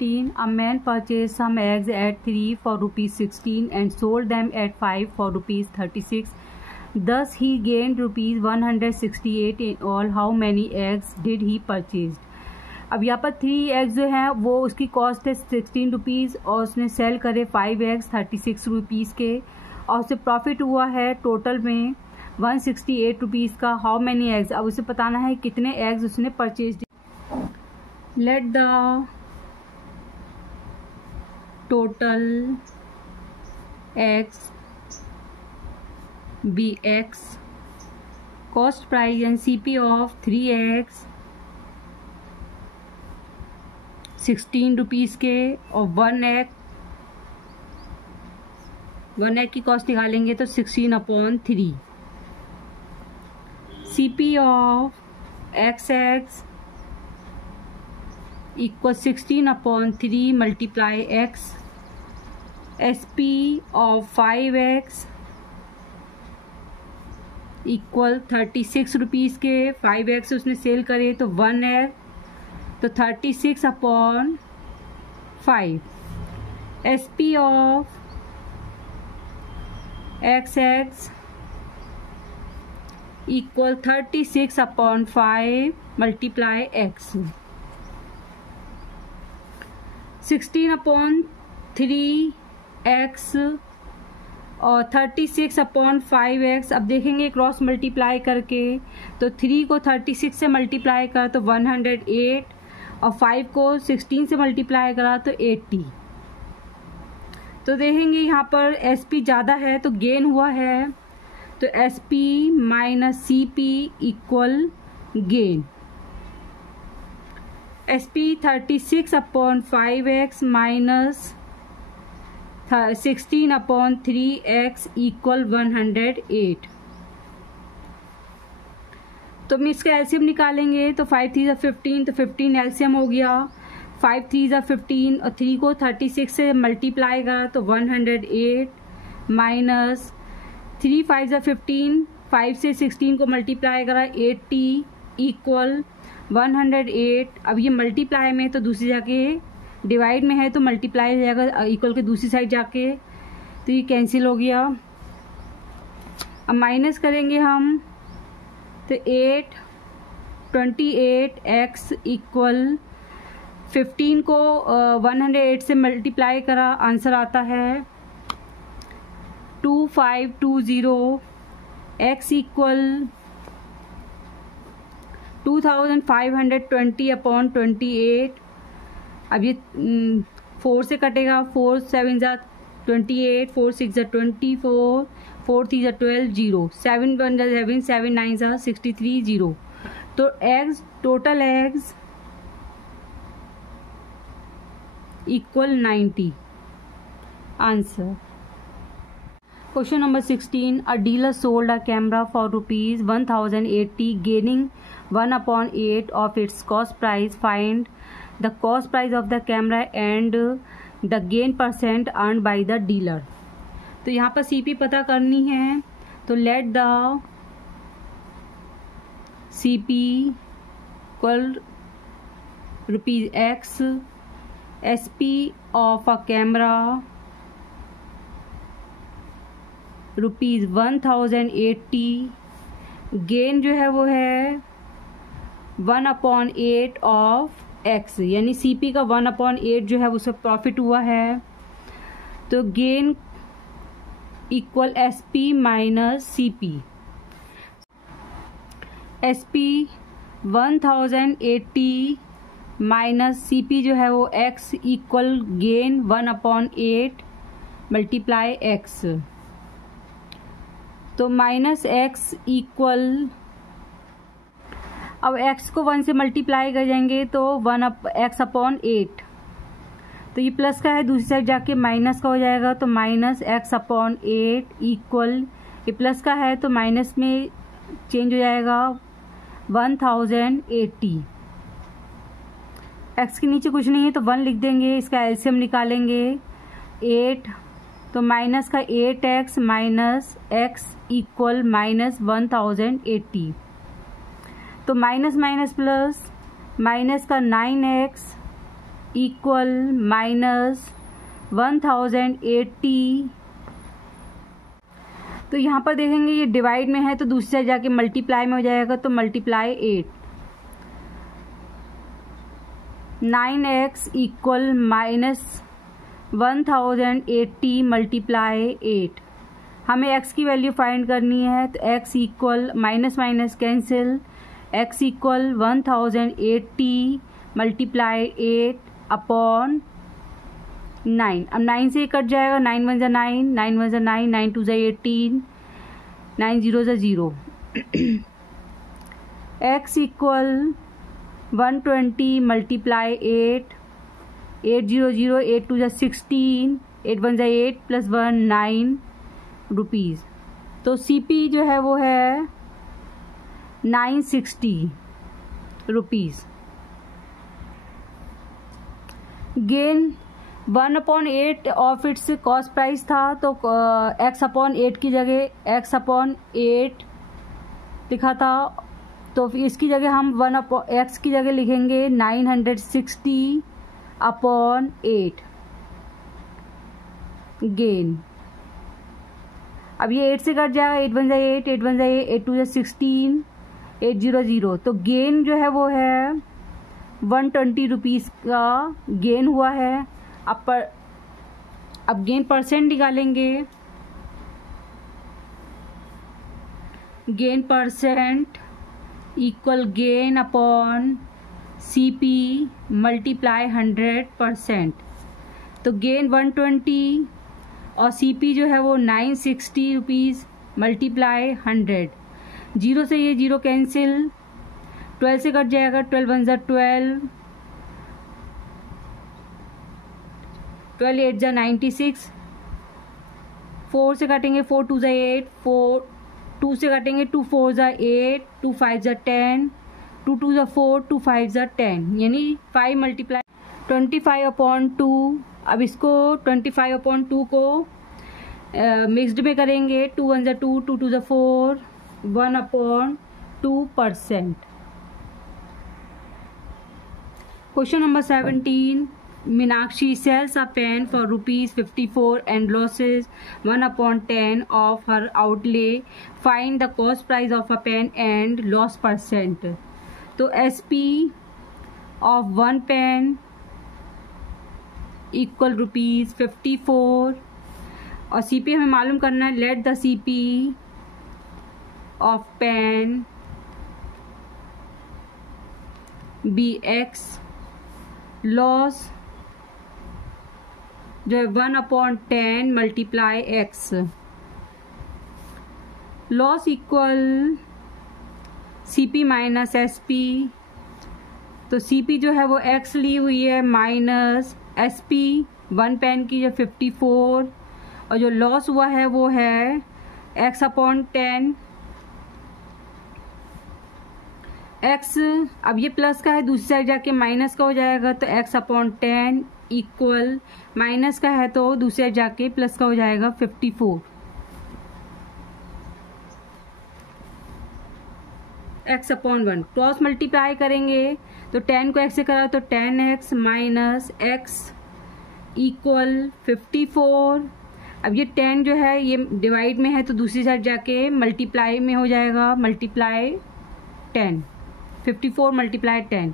15, a man purchased some eggs at 3 for rupees 16 and sold them at 5 for rupees 36. Thus he gained rupees 168 in all. How many eggs did he purchase? अब यहाँ पर 3 eggs जो हैं वो उसकी cost है 16 rupees और उसने सेल करे 5 एग्स 36 रुपीज़ के और उसे प्रॉफिट हुआ है टोटल में 168 रुपीज़ का. हाउ मैनी एग्स, अब उसे बताना है कितने एग्स उसने purchase. Let the total eggs be x. Cost price and CP of 3 eggs 16 rupees के और 1 एग की कॉस्ट निकालेंगे तो 16/3. CP of x eggs equal 16/3 multiply x. SP of 5 eggs equal 36 rupees के. 5 eggs उसने सेल करे तो 1 egg तो 36/5. SP of x eggs equal 36/5 multiply x. 16/3 x और 36/5 x. अब देखेंगे क्रॉस मल्टीप्लाई करके तो 3 को 36 से मल्टीप्लाई करा तो 108 और 5 को 16 से मल्टीप्लाई करा तो 80. तो देखेंगे यहाँ पर SP ज़्यादा है तो गेन हुआ है तो SP minus CP equal gain. SP 36/5 x minus 16/3 x equal 108. तो हम इसका एलसीएम निकालेंगे तो 5 3 15 तो 15 एलसीएम हो गया. 5 3 15 और 3 को 36 से मल्टीप्लाई करा तो 108 माइनस 3 5 15 5 से 16 को मल्टीप्लाई करा 80 इक्वल 108. अब ये मल्टीप्लाई में तो दूसरी जाके डिवाइड में है तो मल्टीप्लाई हो जाएगा इक्वल के दूसरी साइड जाके तो ये कैंसिल हो गया. अब माइनस करेंगे हम तो 28x इक्वल 15 को 108 से मल्टीप्लाई करा आंसर आता है 2520. x equal 2520/28. अब ये 4 से कटेगा 4 7 = 28 4 6 = 24 4 3 = 12 0 7 1 = 7 7 9 = 63 0. तो eggs total eggs equal 90. Answer. Question number 16. A dealer sold a camera for rupees 1080 gaining 1/8 of its cost price. Find the cost price of the camera and the gain % earn by the dealer. तो यहाँ पर CP पता करनी है तो let the CP equal ₹X. SP of a camera ₹1080. Gain जो है वो है 1/8 ऑफ x यानी CP का 1/8 जो है उससे प्रॉफिट हुआ है तो gain equal SP minus CP. SP 1080 minus CP जो है वो x equal gain 1/8 multiply x. तो माइनस x इक्वल अब x को 1 से मल्टीप्लाई कर जाएंगे तो 1x/8. तो ये प्लस का है दूसरी साइड जाके माइनस का हो जाएगा तो माइनस x/8 इक्वल ये प्लस का है तो माइनस में चेंज हो जाएगा 1080. x के नीचे कुछ नहीं है तो 1 लिख देंगे. इसका एलसीएम निकालेंगे 8 तो माइनस का 8x minus x equal minus 1080. तो माइनस माइनस प्लस माइनस का 9x इक्वल माइनस 1080। तो यहाँ पर देखेंगे ये डिवाइड में है तो दूसरी साइड जाके मल्टीप्लाई में हो जाएगा, तो multiply 8। 9x equal minus 1080 multiply 8। हमें x की वैल्यू फाइंड करनी है, तो x equal minus minus cancel, x equal 1080 multiply 8 upon 9। अब 9 से कट जाएगा, 9 1 = 9, 9 1 = 9, 9 2 = 18, 9 0 = 0। x equal 120 multiply 8, 8 0 0, 8 2 = 16, 8 1 = 8 plus 1 9 rupees. तो CP जो है वो है 960 rupees. Gain 1/8 of its cost price था, तो x/8 की जगह x/8 लिखा था, तो इसकी जगह हम x की जगह लिखेंगे 960/8 गेन। अब ये 8 से कट जाएगा, 8 1 = 8, 8 1 = 8, 8 2 = 16, 8 0 0। तो गेन जो है वो है 120 रुपीज़ का गेन हुआ है। अब गेन परसेंट निकालेंगे। Gain percent equal gain upon CP multiply 100%। तो गेन 120 और CP जो है वो 960 रुपीज़ मल्टीप्लाई 100। 0 से ये 0 कैंसिल, 12 से कट जाएगा, 12 1 = 12, 12 8 = 96। 4 से काटेंगे, 4 2 = 8, 4 2 से काटेंगे, 2 4 = 8, 2 5 = 10, 2 2 = 4, 2 5 = 10, यानी 5 मल्टीप्लाई 25/2। अब इसको 25/2 को मिक्सड में करेंगे, 2 1 = 2, 2 2 = 4, 1/2%। Question number 17। Meenakshi sells a pen for ₹54 and losses 1/10 of her outlay. Find the cost price of a pen and loss percent. तो SP of one pen equal ₹54 और CP हमें मालूम करना है। Let the CP of pen be X, loss जो है 1/10 multiply x। Loss equal CP minus SP। तो CP जो है वो x ली हुई है माइनस SP वन पेन की जो 54, और जो लॉस हुआ है वो है x/10। x अब ये प्लस का है, दूसरी साइड जाके माइनस का हो जाएगा, तो x/10 इक्वल माइनस का है तो दूसरी साइड जाके प्लस का हो जाएगा 54। x/1 क्रॉस मल्टीप्लाई करेंगे, तो 10 को x से करा तो 10x माइनस x इक्वल 54। अब ये 10 जो है ये डिवाइड में है तो दूसरी साइड जाके मल्टीप्लाई में हो जाएगा, मल्टीप्लाई 10, 54 मल्टीप्लाई 10।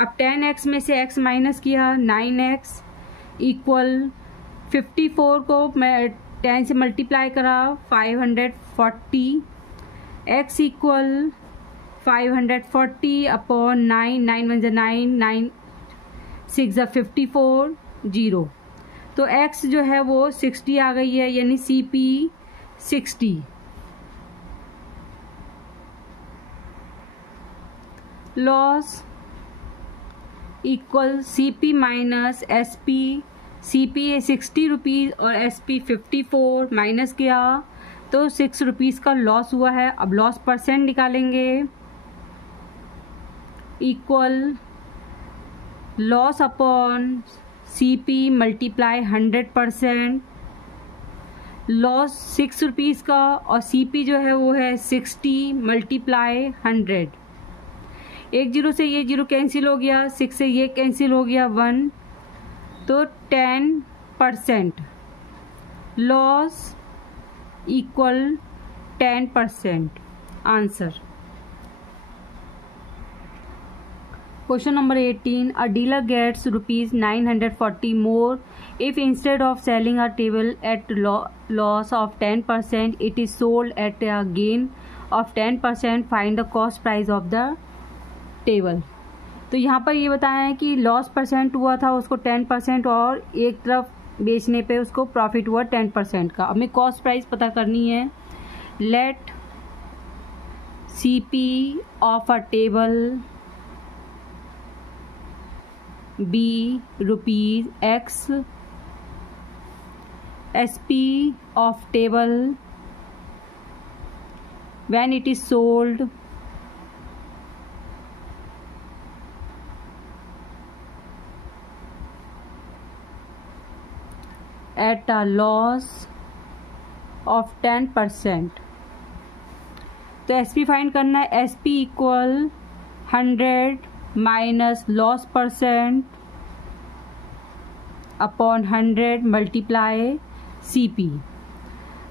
अब 10x में से x माइनस किया, 9x इक्वल 54 को मैं 10 से मल्टीप्लाई करा 540, x इक्वल 540/9, 9 1 = 9, 9 6 = 54, 0। तो x जो है वो 60 आ गई है, यानी CP 60। Loss equal CP minus SP। CP है 60 रुपीज़ और SP 54, माइनस किया तो 6 रुपीज़ का लॉस हुआ है। अब लॉस परसेंट निकालेंगे, equal loss upon CP multiply 100%। Loss 6 rupees का और CP जो है वो है 60 मल्टीप्लाई 100। 1 0 से ये 0 कैंसिल हो गया, 6 से ये कैंसिल हो गया, 1 तो 10%, loss equal 10%, answer. Question number 18. A dealer gets rupees 940 more if instead of selling a table at loss of 10%, it is sold at a gain of 10%. Find the cost price of the table. तो यहाँ पर ये बताया है कि loss percent हुआ था उसको 10% और एक तरफ बेचने पे उसको प्रॉफिट हुआ 10% का। हमें कॉस्ट प्राइस पता करनी है। Let CP of a table be rupees X, SP of table when it is sold at a loss of 10%। तो SP फाइंड करना है। SP equal 100 minus loss percent upon 100 multiply CP।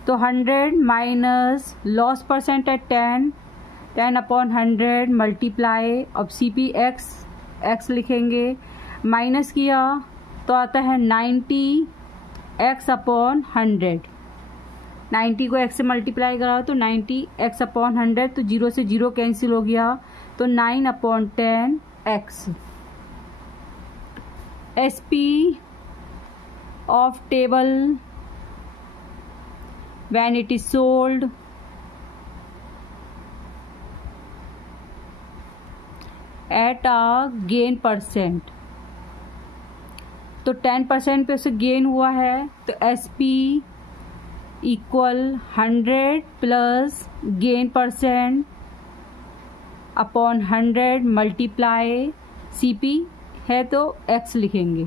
तो 100 minus loss percent है 10 upon 100 multiply, अब CP x लिखेंगे, minus किया तो आता है 90 x अपॉन 100। 90 को x से मल्टीप्लाई करा तो 90 x अपॉन 100, तो 0 से 0 कैंसिल हो गया, तो 9 upon 10 x। SP of table when it is sold at a gain percent, तो 10% पे उसे गेन हुआ है, तो SP equal 100 plus gain percent upon 100 multiply CP है तो x लिखेंगे।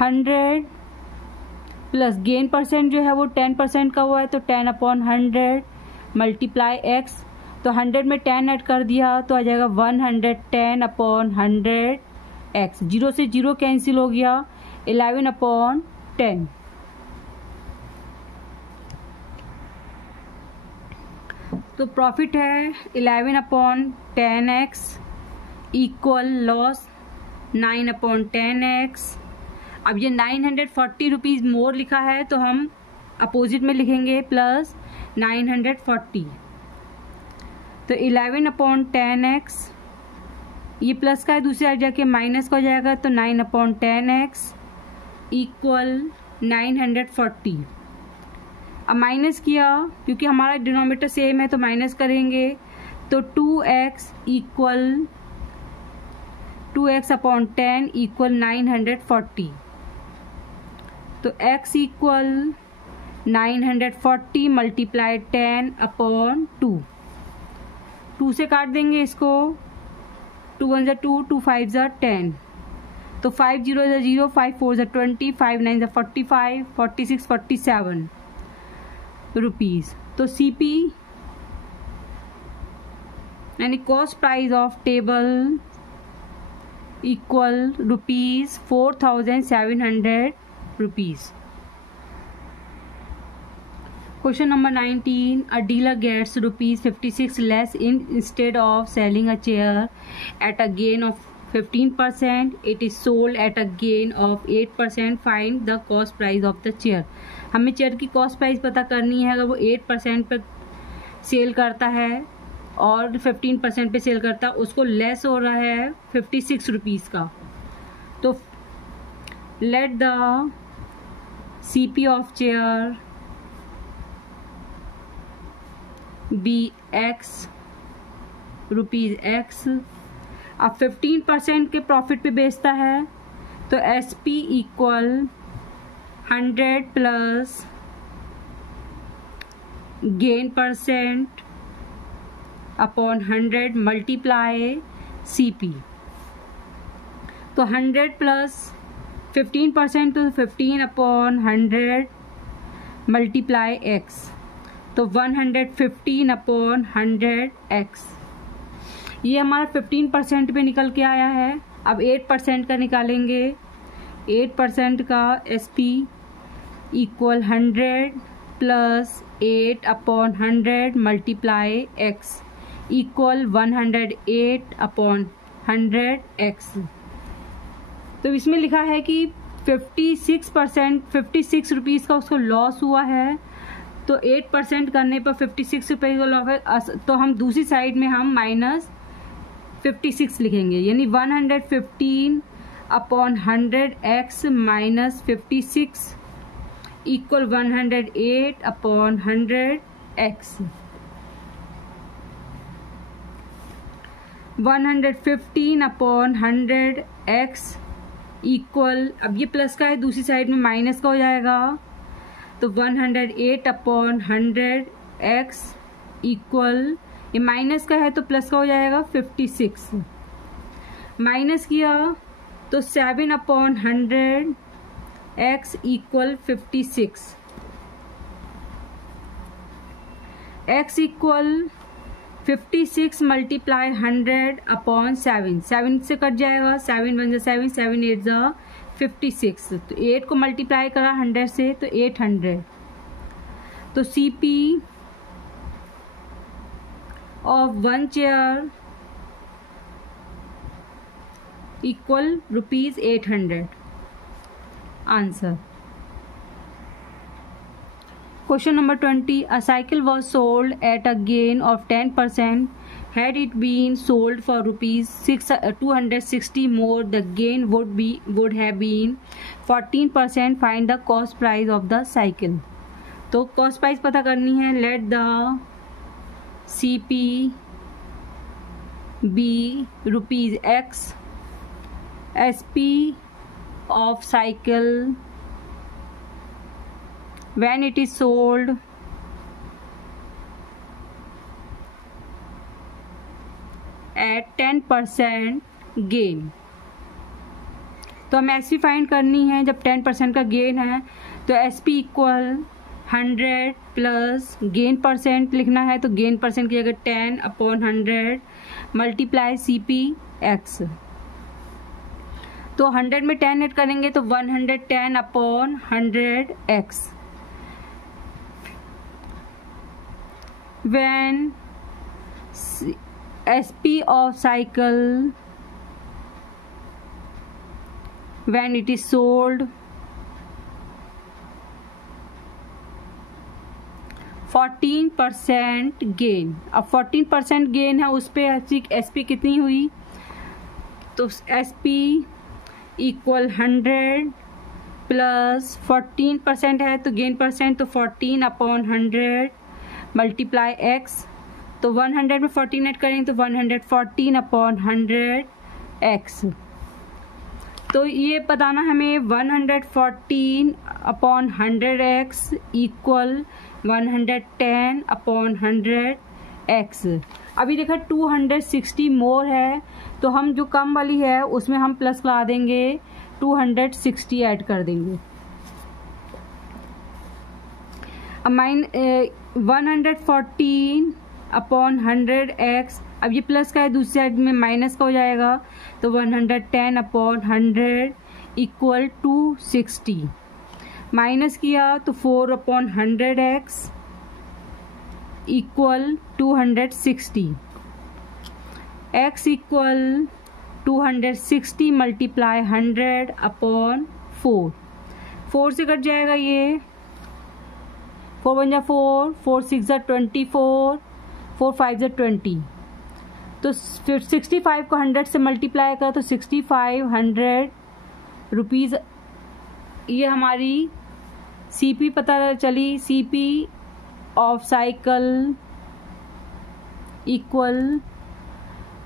100 प्लस गेन परसेंट जो है वो 10% का हुआ है, तो 10 अपॉन 100 मल्टीप्लाई x, तो 100 में 10 ऐड कर दिया तो आ जाएगा 110 अपॉन 100 x। 0 से 0 कैंसिल हो गया, 11 अपॉन 10। तो प्रॉफिट है 11 upon 10x equal loss 9 upon 10x। अब ये 940 रुपीज़ मोर लिखा है तो हम अपोजिट में लिखेंगे प्लस 940, तो 11 अपॉन 10x, ये प्लस का है दूसरे जाके माइनस का हो जाएगा, तो 9 अपॉन 10x इक्वल 940। अब माइनस किया क्योंकि हमारा डिनोमिनेटर सेम है तो माइनस करेंगे, तो 2x equal 2x upon 10 equal 940, तो x इक्वल 940 मल्टीप्लाई 10 अपॉन 2। 2 से काट देंगे इसको, 2 1 ज़ा 2, 2 5 ज़ा 10, तो 5 0 ज़ा 0, 5 4 ज़ा 20, 5 9 ज़ा 45, 46 47 रुपीज़। तो CP यानी cost price of table equal rupees 4700 rupees. Question number 19. A dealer gets rupees 56 less instead of selling a chair at a gain of 15%. It is sold at a gain of 8%. Find the cost price of the chair. हमें chair की cost price पता करनी है। अगर वो 8% पर cell करता है और 15% पे सेल करता है, उसको लेस हो रहा है 56 रुपीज़ का। तो let the CP of chair be x rupees x। अब 15% के प्रॉफिट पे बेचता है, तो SP equal 100 plus gain percent upon 100 multiply CP। तो 100 प्लस 15% तो 15 अपॉन 100 मल्टीप्लाई x, तो 115 अपॉन 100x। ये हमारा 15% पे निकल के आया है। अब 8% का निकालेंगे। 8% का SP equal 100 plus 8/100 multiply x equal 108/100x। तो इसमें लिखा है कि 56 रुपीज़ का उसको लॉस हुआ है, तो 8% करने पर 56 रुपये का लॉस है, तो हम दूसरी साइड में हम -56 लिखेंगे, यानी 115/100x minus 56 equal 108/100x। 115/100x equal, अब ये प्लस का है, दूसरी साइड में माइनस का हो जाएगा, तो 108/100x इक्वल, ये माइनस का है तो प्लस का हो जाएगा 56। माइनस किया तो 7/100x equal 56। x equal 56 multiply 100/7, 7 से कट जाएगा, 7 1 7, 7 8 56, तो 8 को मल्टीप्लाई करा 100 से तो 800। तो CP of 1 chair equal ₹800। Answer. Question number 20. A cycle was sold at a gain of 10%. Had it been sold for ₹260 more, the gain would have been 14%. Find the cost price of the cycle. तो cost price पता करनी है. Let the CP be ₹X. SP of cycle when it is sold at 10% gain। तो हमें SP find करनी है जब 10% का गेन है, तो SP equal 100 plus gain percent लिखना है, तो गेन परसेंट की जगह 10/100 मल्टीप्लाई CPX। तो 100 में 10 ऐड करेंगे तो 110/100x। when SP of cycle when it is sold 14% gain. अब 14% गेन है, उस पर SP कितनी हुई, तो SP इक्वल 100 प्लस 14% है तो गेन परसेंट, तो 14/100 मल्टीप्लाई x। तो 100 में 14 ऐड करेंगे तो 114/100x। तो ये बताना हमें 114/100x इक्वल 110/100x। अभी देखा 260 मोर है, तो हम जो कम वाली है उसमें हम प्लस लगा देंगे, 260 ऐड कर देंगे। अब 114/100x, अब ये प्लस का है, दूसरी साइड में माइनस का हो जाएगा, तो 110/100 इक्वल 260। माइनस किया तो 4/100x equal 260। x equal 260 multiply 100/4। 4 से कट जाएगा ये, 4 1 4, 4 6 24, 4 5 20। तो 65 को 100 से मल्टीप्लाई करा तो 6500 रुपीज़। ये हमारी CP पता चली, CP of cycle equal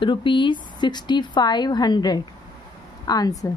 ₹6500। Answer.